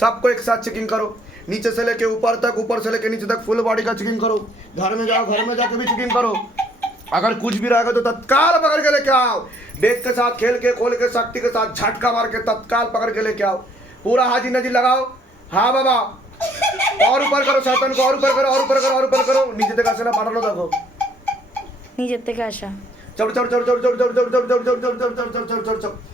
सबको एक साथ चेकिंग करो नीचे से लेके ऊपर तक ऊपर से लेके नीचे तक फुल बॉडी का चेकिंग करो घर में जाओ घर में जाके भी चेकिंग करो अगर कुछ भी रहेगा तो तत्काल पकड़ के लेके आओ बेग के साथ खेल के खोल के शक्ति के साथ झटका मार के तत्काल पकड़ के लेके आओ पूरा हाजी नजी लगाओ हाँ बाबा और ऊपर करो शैतान को और ऊपर करो और ऊपर करो और ऊपर करो नीचे तक आसे ना पाटलो देखो नीचे तक आशा चढ़ चढ़ चढ़ चढ़ चढ़ चढ़ चढ़ चढ़ चढ़ चढ़ चढ़ चढ़ चढ़ चढ़ चढ़ चढ़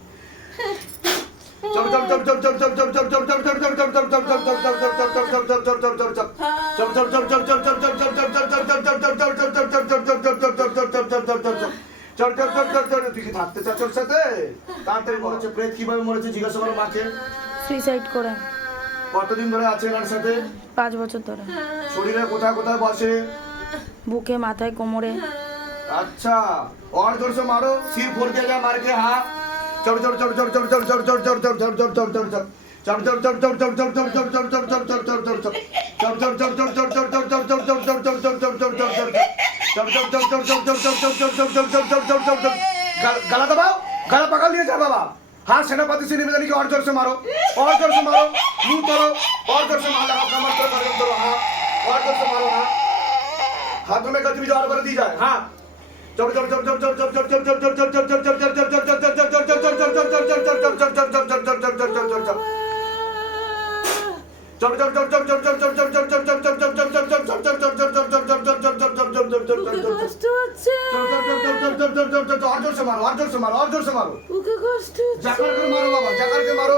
থাকতে চাচ্ছ ওর সাথে তাড়াতাড়ি মরেছে প্রেত কিভাবে মরেছে জিজ্ঞাসা করো মাকে সুইসাইড করে কতদিন ধরে আছে এনার সাথে পাঁচ বছর ধরে শরীরে কোথায় কোথায় বসে বুকে মাথায় কোমরে अच्छा और जोर से मारो सिर फोड़ के जा मार के हाँ चढ़ चढ़ चढ़ चढ़ चढ़ चढ़ चढ़ चढ़ चढ़ चढ़ चढ़ चढ़ चढ़ चढ़ चढ़ चढ़ चढ़ चढ़ चढ़ चढ़ चढ़ चढ़ चढ़ चढ़ चढ़ चढ़ चढ़ चढ़ गला दबाओ गला पकड़ लिया जा बाबा हाँ सेनापति से निवेदन की और जोर से मारो और जोर से मारो मुंह तोड़ो और जोर से मार लगाओ कमर तोड़ो गर्दन तोड़ो हाँ और जोर से मारो हाँ हाथों में गतिविधि और कर दी जाए हाँ মারো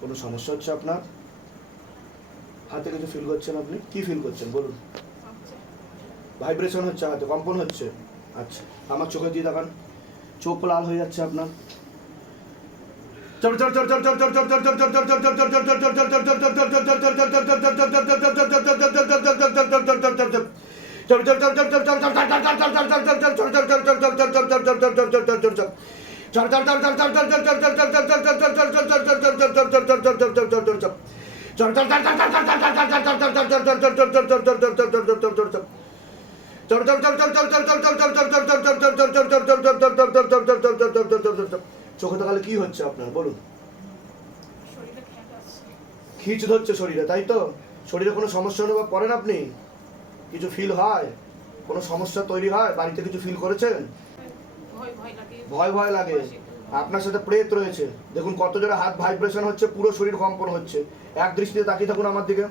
কোন সমস্যা হচ্ছে আপনার? হাতে কিছু ফিল করছেন আপনি কি ফিল করছেন বলুন ভাইব্রেশন হচ্ছে হাতে কম্পন হচ্ছে আচ্ছা আমার চোখে দিয়ে দেখান চোখ লাল হয়ে যাচ্ছে আপনার চোখে তাকালে কি হচ্ছে আপনার? বলুন। খিচ ধরছে শরীরে তাই তো? শরীরে কোনো সমস্যা অনুভব করেন আপনি? কিছু ফিল হয়? কোনো সমস্যা তৈরি হয়? বাড়িতে কিছু ফিল করেছেন? ভয় ভয় লাগে। ভয় ভয় লাগে। আপনার সাথে প্রেত রয়েছে দেখুন কত জোরে হাত ভাইব্রেশন হচ্ছে পুরো শরীর কম্পন হচ্ছে এক দৃষ্টিতে তাকিয়ে থাকুন আমার দিকে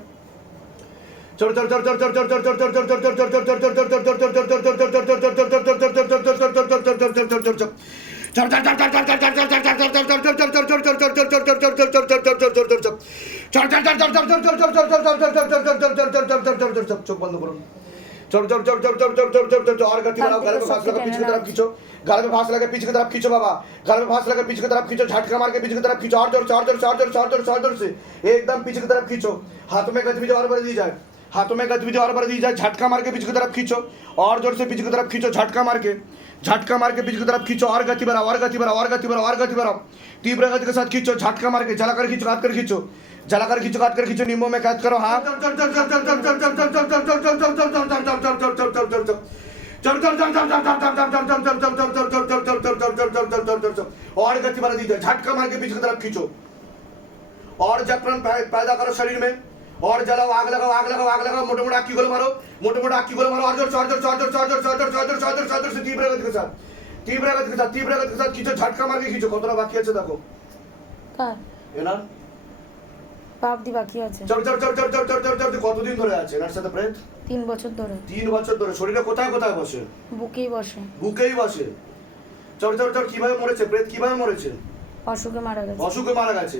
চোখ বন্ধ করুন चलो चलो चलो चलो चलो चलो चलो चलो चलो और गति बनाओ घर में फांस लगा पीछे की तरफ़ खींचो घर में फांस लगा पीछे की तरफ़ खींचो बाबा घर में फांस लगा पीछे की तरफ़ खींचो झटका मार के पीछे की तरफ़ खींचो और ज़ोर चार ज़ोर चार ज़ोर चार ज़ोर चार ज़ोर से एकदम पीछे की तरफ़ खींचो हाथ में गति भी ज़ोर बढ़ दी जाए हाथों में गतिविधि और बढ़ दी जाए झटका मार के पीछे की तरफ खींचो और जोर से पीछे की तरफ खींचो झटका मार के झटका मार के पीछे की तरफ खींचो और गति बढ़ाओ और गति बढ़ाओ और गति बढ़ाओ और गति बढ़ाओ तीव्र गति के साथ खींचो झटका मार के जलाकर खींचो काट कर खींचो जलाकर खींचो काट कर खींचो निम्बो में कैद करो हाँ और गति बढ़ा दीजिए झटका मार के पीछे की तरफ खींचो और जकड़न पैदा करो शरीर में और जलाओ आग लगाओ आग लगाओ आग लगाओ मोटे मोटे आग মারো गोले मारो मोटे मोटे आग की गोले मारो और जोर चौर जोर चौर जोर चौर जोर चौर जोर चौर जोर चौर जोर चौर से तीव्र गति के साथ तीव्र गति के साथ तीव्र गति के साथ झटका मार के কতটা বাকি আছে দেখো। কার? এনার? পাবদি বাকি আছে। চর চর চর চল চল কতদিন ধরে আছে এনার সাথে প্রেত তিন বছর ধরে। তিন বছর ধরে। শরীরে কোথায় কোথায় বসে? বুকেই বসে। বুকেই বসে। চল চর চর কীভাবে মরেছে? প্রেত কীভাবে মরেছে? অসুখে মারা গেছে। অসুখে মারা গেছে।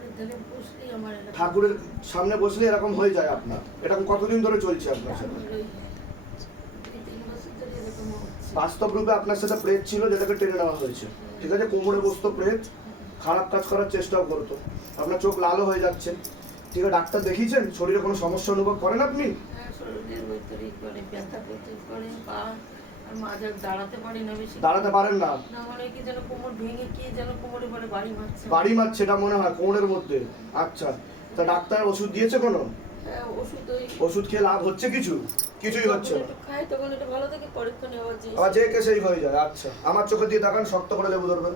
ঠাকুরের সামনে বসলে এরকম হয়ে যায় আপনার। এরকম কতদিন ধরে চলছে আপনার সাথে। বাস্তব রূপে আপনার সাথে প্রেত ছিল যেটাকে টেনে নেওয়া হয়েছে। ঠিক আছে কোমরে বসতো প্রেত খারাপ কাজ করার চেষ্টাও করতো। আপনার চোখ লালও হয়ে যাচ্ছে। ঠিক আছে ডাক্তার দেখিয়েছেন? শরীরে কোনো সমস্যা অনুভব করেন আপনি? হ্যাঁ, শরীরের ভেতরে করে ব্যথা প্রচুর করে পা আর মাঝে দাঁড়াতে পারি না বেশি দাঁড়াতে পারেন না না মানে কি যেন কোমর ভেঙে কি যেন কোমরে বলে বাড়ি মারছে বাড়ি মারছে এটা মনে হয় কোমরের মধ্যে আচ্ছা তা ডাক্তার ওষুধ দিয়েছে কোনো হ্যাঁ, ওষুধ ওই ওষুধ খেয়ে লাভ হচ্ছে কিছু কিছুই হচ্ছে না একটু খাই তখন এটা ভালো থাকে পরীক্ষা নেওয়া যে আবার যে কে সেই হয়ে যায় আচ্ছা আমার চোখে দিয়ে তাকান শক্ত করে লেবু ধরবেন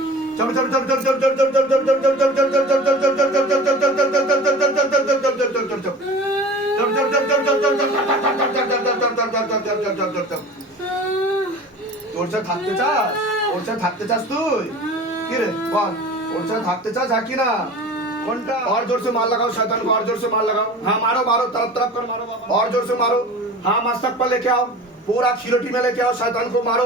তোর সাথে থাকতে চাস ওর সাথে থাকতে চাস তুই কি রে বল ওর সাথে থাকতে চাস কি না কোনটা और जोर से मार लगाओ शैतान को और जोर से मार लगाओ हाँ मारो मारो तरफ तरफ कर मारो और जोर से मारो हाँ मस्तक पर लेके आओ पूरा खिलोटी में लेके आओ शैतान को मारो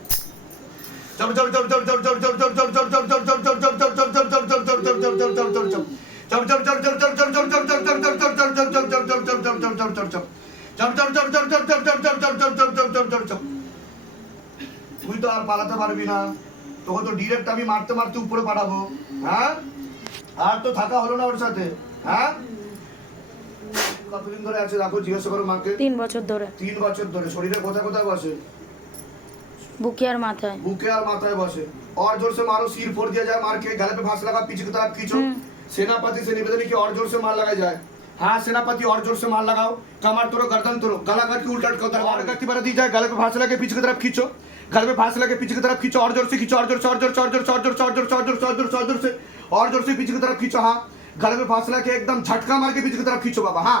তুই তো আর পালাতে পারবি না। তোকে তো ডিরেক্ট আমি মারতে মারতে উপরে পাঠাবো। হ্যাঁ? আর তো থাকা হলো না ওর সাথে। হ্যাঁ? কতদিন ধরে আছে দেখো জিজ্ঞাসা করো মাকে। তিন বছর ধরে। তিন বছর ধরে। শরীরে কোথায় কোথায় বসে? বুকে আর মাথায় बुके और माथाएं बसे और जोर से मारो सिर फोड़ दिया जाए मार के गले पे फांस लगा पीछे की तरफ खींचो हम्म। सेनापति से निवेदन है कि और जोर से मार लगाया जाए हाँ सेनापति और जोर से मार लगाओ कमर तोड़ो गर्दन तोड़ो गला काट के उल्टा कर और गति बढ़ा दी जाए गले पे फांस लगे पीछे की तरफ खींचो गले पे फांस लगे पीछे की तरफ खींचो और जोर से खींचो और जोर से और जोर से और जोर से और जोर से और जोर से और जोर से और जोर से और जोर से और जोर से पीछे की तरफ खींचो हाँ गले पे फांस लगे एकदम झटका मार के पीछे की तरफ खींचो बाबा हाँ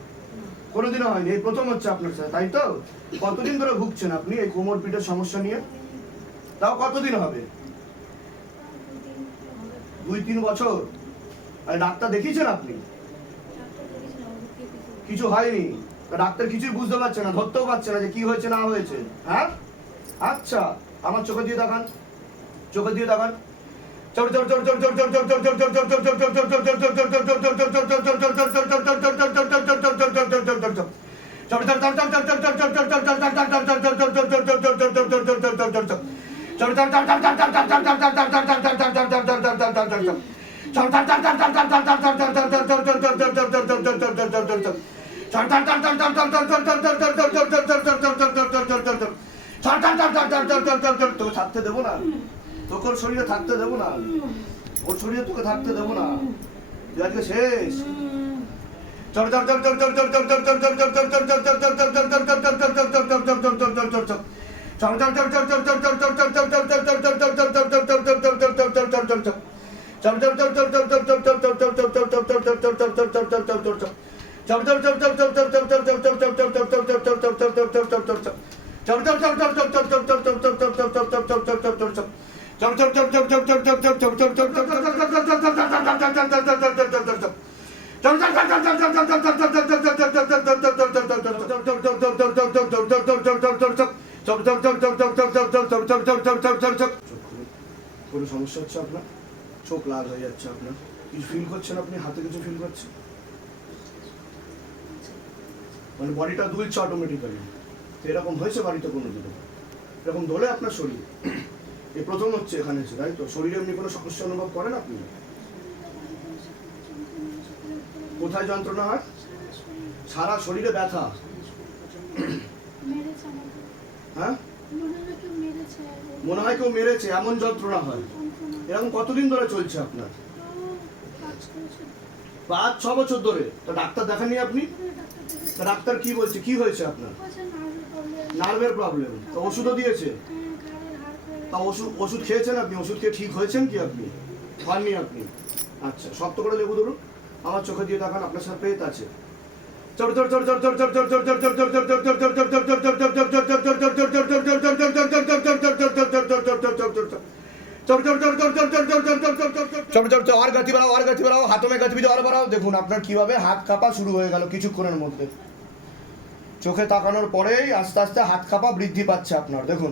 কোনোদিনও হয়নি। এই প্রথম হচ্ছে আপনার সাথে, তাই তো? কতদিন ধরে ভুগছেন আপনি এই কোমর পিঠের সমস্যা নিয়ে? তাও কতদিন হবে? দুই তিন বছর? আর ডাক্তার দেখিয়েছেন আপনি? কিছু হয়নি? ডাক্তার কিছুই বুঝতে পারছে না, ধরতেও পারছে না যে কি হয়েছে, না হয়েছে। হ্যাঁ? আচ্ছা আমার চোখে দিয়ে দেখান। চোখে দিয়ে দেখান। তোকে থাকতে দেবো না তোকে শরীরে থাকতে দেবো না ওর শরীরে তোকে থাকতে দেবো না তুই আজকে শেষ কোনো সমস্যা হচ্ছে আপনার চোখ লাল হয়ে যাচ্ছে আপনার কিছু ফিল করছেন আপনি হাতে কিছু ফিল করছেন মানে বডিটা দুলছে অটোমেটিক্যালি এরকম হয়েছে বাড়িতে কোনো দিনও এরকম দোলে আপনার শরীর এই প্রথম হচ্ছে এখানে তাই তো? শরীরে এমনি কোনো সমস্যা অনুভব করেন আপনি? কোথায় যন্ত্রণা হয়? সারা শরীরে ব্যথা। হ্যাঁ? মনে হয় কেউ মেরেছে, এমন যন্ত্রণা হয়। এরকম কতদিন ধরে চলছে আপনার? পাঁচ, ছ বছর ধরে। তো ডাক্তার দেখাননি আপনি? ডাক্তার কি বলছে? কি হয়েছে আপনার? নার্ভের প্রবলেম তো ওষুধও দিয়েছে? তা ওষুধ ওষুধ খেয়েছেন আপনি ওষুধ খেয়ে ঠিক হয়েছেন কি আপনি খাননি আপনি আচ্ছা শক্ত করে লেবু ধরুন আমার চোখে দিয়ে দেখান আপনার সাথে পেত আছে আর গতি বাড়াও আর গতি বাড়াও হাতমে গতি আর বাড়াও দেখুন আপনার কীভাবে হাত কাঁপা শুরু হয়ে গেল কিছুক্ষণের মধ্যে চোখে তাকানোর পরেই আস্তে আস্তে হাত কাঁপা বৃদ্ধি পাচ্ছে আপনার দেখুন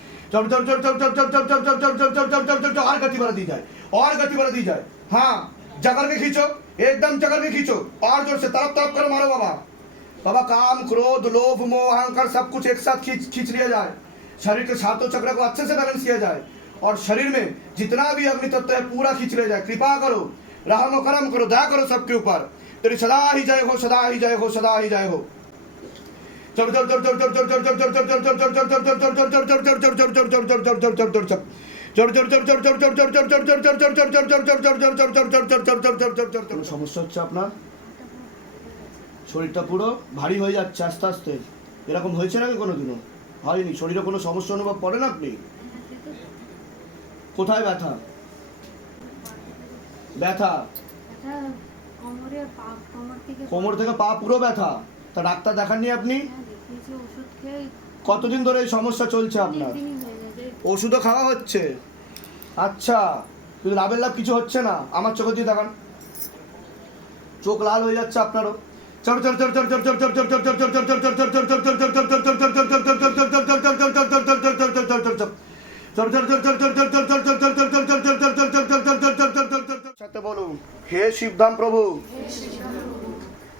और गति बढ़ा दी जाए और गति बढ़ा दी जाए हाँ जगड़ के खींचो एकदम जगड़ के खींचो और ज़ोर से तरफ़ तरफ़ कर मारो बाबा बाबा काम क्रोध लोभ मोह अहंकार सब कुछ एक साथ खींच खींच लिया जाए शरीर के सातों चक्र को अच्छे से बैलेंस किया जाए और शरीर में जितना भी अग्नि तत्व है पूरा खींच लिया जाए कृपा करो रहम करम करो दया करो सबके ऊपर तेरी सदा ही जय हो सदा ही जय हो सदा ही जय हो সমস্যা হচ্ছে আপনার? শরীরটা পুরো ভারী হয়ে যাচ্ছে আস্তে আস্তে। এরকম হয়েছে নাকি কোনোদিনও? হয়নি। শরীরে কোনো সমস্যা অনুভব করেন আপনি? কোথায় ব্যথা? ব্যথা? কোমর থেকে পা পুরো ব্যথা। তা ডাক্তার দেখাননি আপনি হ্যাঁ, কতদিন ধরে এই সমস্যা চলছে আপনার হয়ে ওষুধও খাওয়া হচ্ছে আচ্ছা কিন্তু লাভের লাভ কিছু হচ্ছে না আমার চোখে দিয়ে দেখান চোখ লাল হয়ে যাচ্ছে আপনারও সাথে বলুন হে শিবধাম প্রভু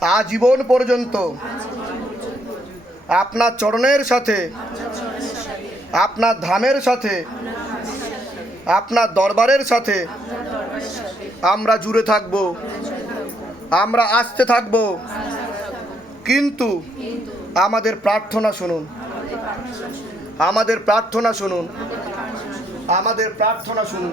আজীবন পর্যন্ত। আপনার চরণের সাথে, আপনার ধামের সাথে, আপনার দরবারের সাথে আমরা জুড়ে থাকব, আমরা আসতে থাকব। কিন্তু আমাদের প্রার্থনা শুনুন। আমাদের প্রার্থনা শুনুন। আমাদের প্রার্থনা শুনুন।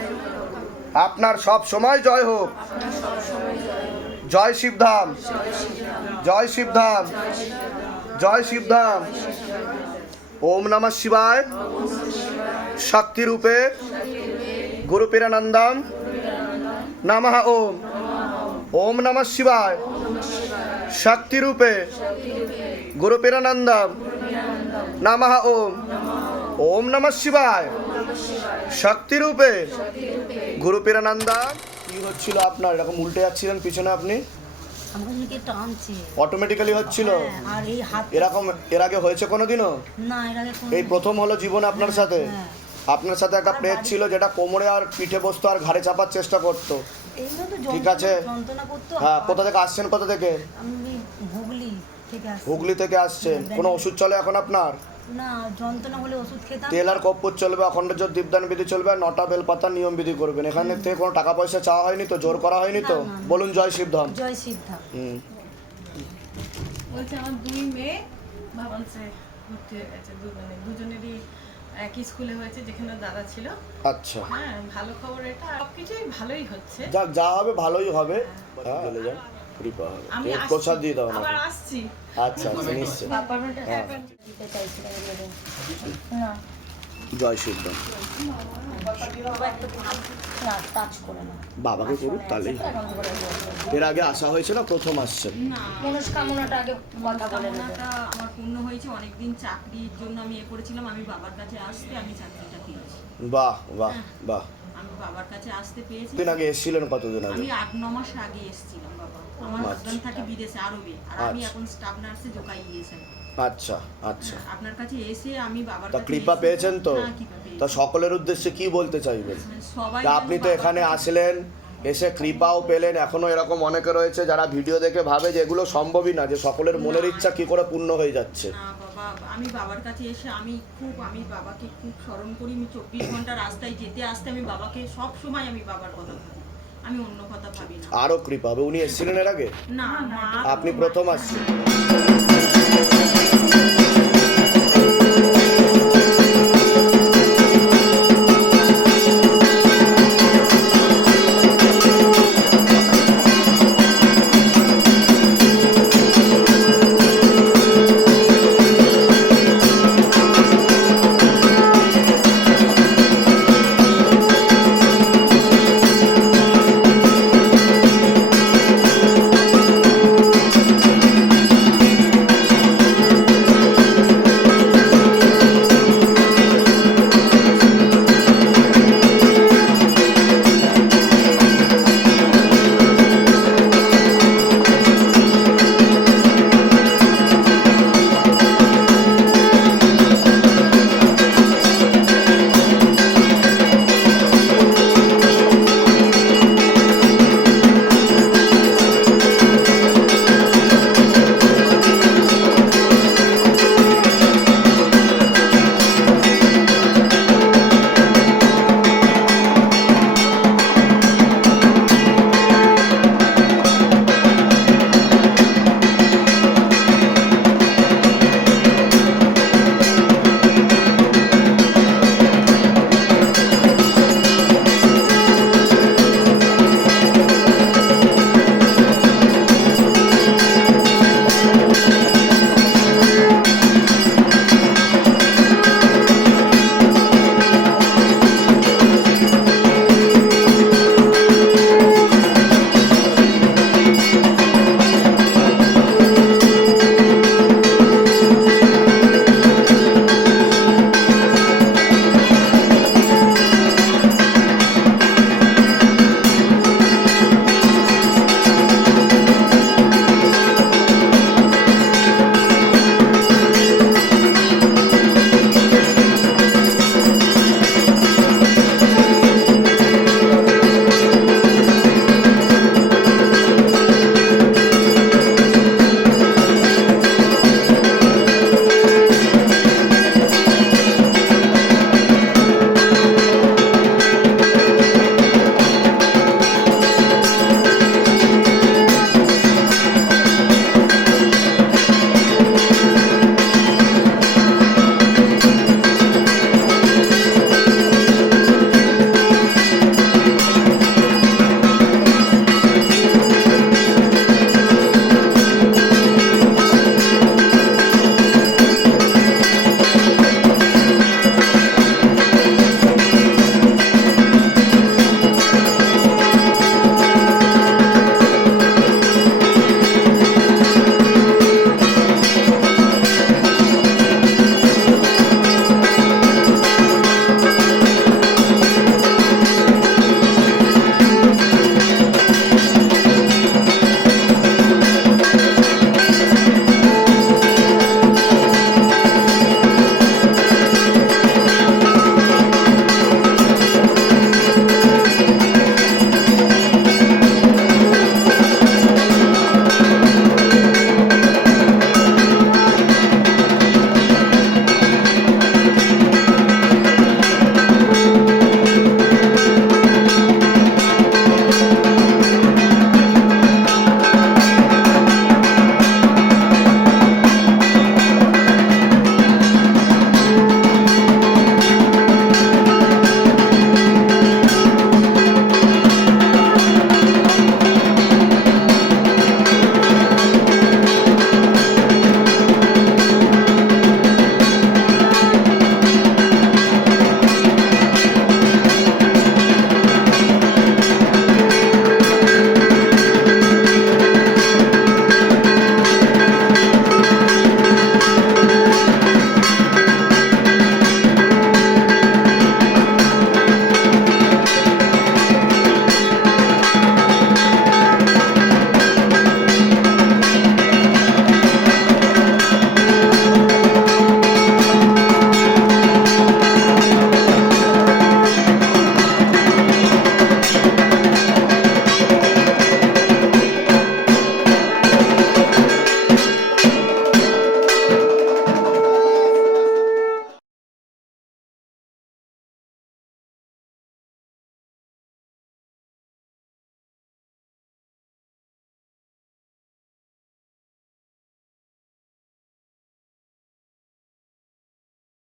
আপনার সব সময় জয় হোক। জয় শিবধাম। জয় শিবধাম। জয় শিবধাম। ওম নমঃ শিবায়। শক্তি রূপে গুরু পীরানন্দম নমঃ ওম। ওম নমঃ শিবায়। শক্তি রূপে গুরু পীরানন্দম নমঃ ওম। ওম নমঃ শিবায়। শক্তি রূপে গুরু পীরানন্দা কি হচ্ছিল আপনার? এরকম উল্টে যাচ্ছিলেন পিছনে আপনি? অটোমেটিক্যালি হচ্ছিল? হ্যাঁ, এরকম এর আগে হয়েছে কোনোদিনও? এই প্রথম হলো জীবন আপনার সাথে? হ্যাঁ। আপনার সাথে একটা প্রেত ছিল যেটা কোমরে আর পিঠে বসতো আর ঘাড়ে চাপার চেষ্টা করতো। ঠিক আছে। হ্যাঁ কোথা থেকে আসছেন কোথা থেকে? হুগলি থেকে আসছেন। কোনো ওষুধ চলে এখন আপনার? না যন্ত্রণা হলে ওষুধ খেতাম। তেল আর কপ্পুর চলবে অখণ্ড জোর দীপদান বিধি চলবে আর নটা বেলপাতা নিয়ম বিধি করবেন। এখানে থেকে কোনো টাকা পয়সা চাওয়া হয়নি তো? জোর করা হয়নি তো। বলুন জয় শিবধাম জয় সিদ্ধা হুম। বলছে আমার দুই মেয়ে হয়ে গেছে দুজনে দুজনেরই একই স্কুলে হয়েছে যেখানে দাদা ছিল। আচ্ছা। হ্যাঁ ভালো খবর এটা। সবকিছুই ভালোই হচ্ছে। যাক যা হবে ভালোই হবে। হ্যাঁ, চলে যান। কৃপা হবে। আসছি। প্রসাদ দিয়ে দাও আসছি। আচ্ছা আচ্ছা নিশ্চয় হ্যাঁ। না। জয় না না। বাবাকে করুক তাহলেই। এর আগে আসা হয়েছে না প্রথম আসছেন মনস্কামনাটা আগে মনস্কামনাটা আমার পূর্ণ হয়েছে। অনেকদিন চাকরির জন্য আমি এ করেছিলাম। আমি বাবার কাছে আসতে আমি চাকরিটা পেয়েছি। বাহ বাহ বাহ। আমি বাবার কাছে আসতে পেয়েছি দিন আগে এসেছিলেন কতদিন আগে? আমি আট ন মাস আগে এসেছিলাম বাবা। আমার আচ্ছা। থাকে বিদেশে আরবে। আর আমি আচ্ছা। এখন স্টাফ নার্সে জোকাই গিয়েছেন আচ্ছা আচ্ছা। আপনার কাছে এসে আমি বাবার তা কৃপা পেয়েছেন তো? হ্যাঁ। তা সকলের উদ্দেশ্যে কি বলতে চাইবেন? সবাই তা আপনি তো এখানে আসলেন এসে কৃপাও পেলেন। এখনও এরকম অনেকে রয়েছে যারা ভিডিও দেখে ভাবে যে এগুলো সম্ভবই না যে সকলের মনের ইচ্ছা কি করে পূর্ণ হয়ে যাচ্ছে। আমি বাবার কাছে এসে আমি খুব আমি বাবাকে খুব স্মরণ করি। আমি চব্বিশ ঘণ্টা রাস্তায় যেতে আসতে আমি বাবাকে সব সময় আমি বাবার কথা আমি অন্য কথা ভাবি না। আরও কৃপা হবে। উনি এসেছিলেন এর আগে? না। আপনি প্রথম আসছেন।